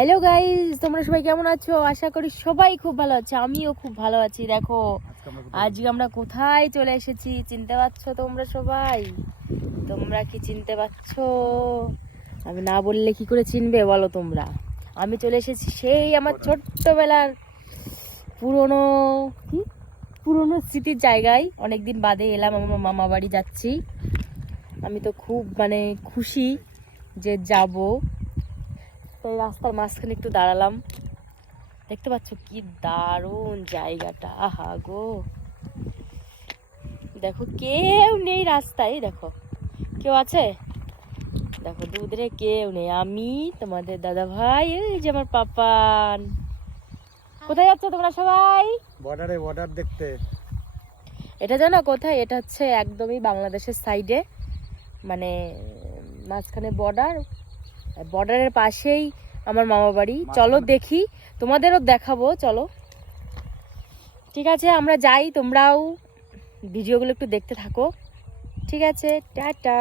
Hello guys, তোমরা সবাই কেমন আছো? আশা করি সবাই খুব ভালো আছে, আমিও খুব ভালো আছি। দেখো আজকে আমরা কোথায় চলে এসেছি, চিনতে পারছো তোমরা সবাই? তোমরা কি চিনতে পারছো? আমি না বললে কি করে চিনবে বলো তোমরা? আমি চলে এসেছি সেই আমার ছোট্টবেলার পুরনো কি পুরনো স্মৃতির জায়গায়। অনেকদিন বাদে এলাম, আমার মামা বাড়ি যাচ্ছি। আমি তো খুব খুশি যে যাব। তো রাস্তার মাঝখানে একটু দাঁড়ালাম, দেখতে পাচ্ছ কি দারুণ জায়গাটা। আহা গো, দেখো কেউ নেই রাস্তায়, দেখো কেউ আছে? দেখো দুধরে কেউ নেই, আমি তোমাদের দাদা ভাই, এই যে আমার পাপান। কোথায় যাচ্ছ তোমরা সবাই? বর্ডার দেখতে। এটা জানো কোথায়? এটা হচ্ছে একদমই বাংলাদেশের সাইডে, মানে মাঝখানে বর্ডার, বর্ডারের পাশেই আমার মামা বাড়ি। চলো দেখি, তোমাদেরও দেখাবো, চলো। ঠিক আছে, আমরা যাই, তোমরাও ভিডিওগুলো একটু দেখতে থাকো। ঠিক আছে, টাটা।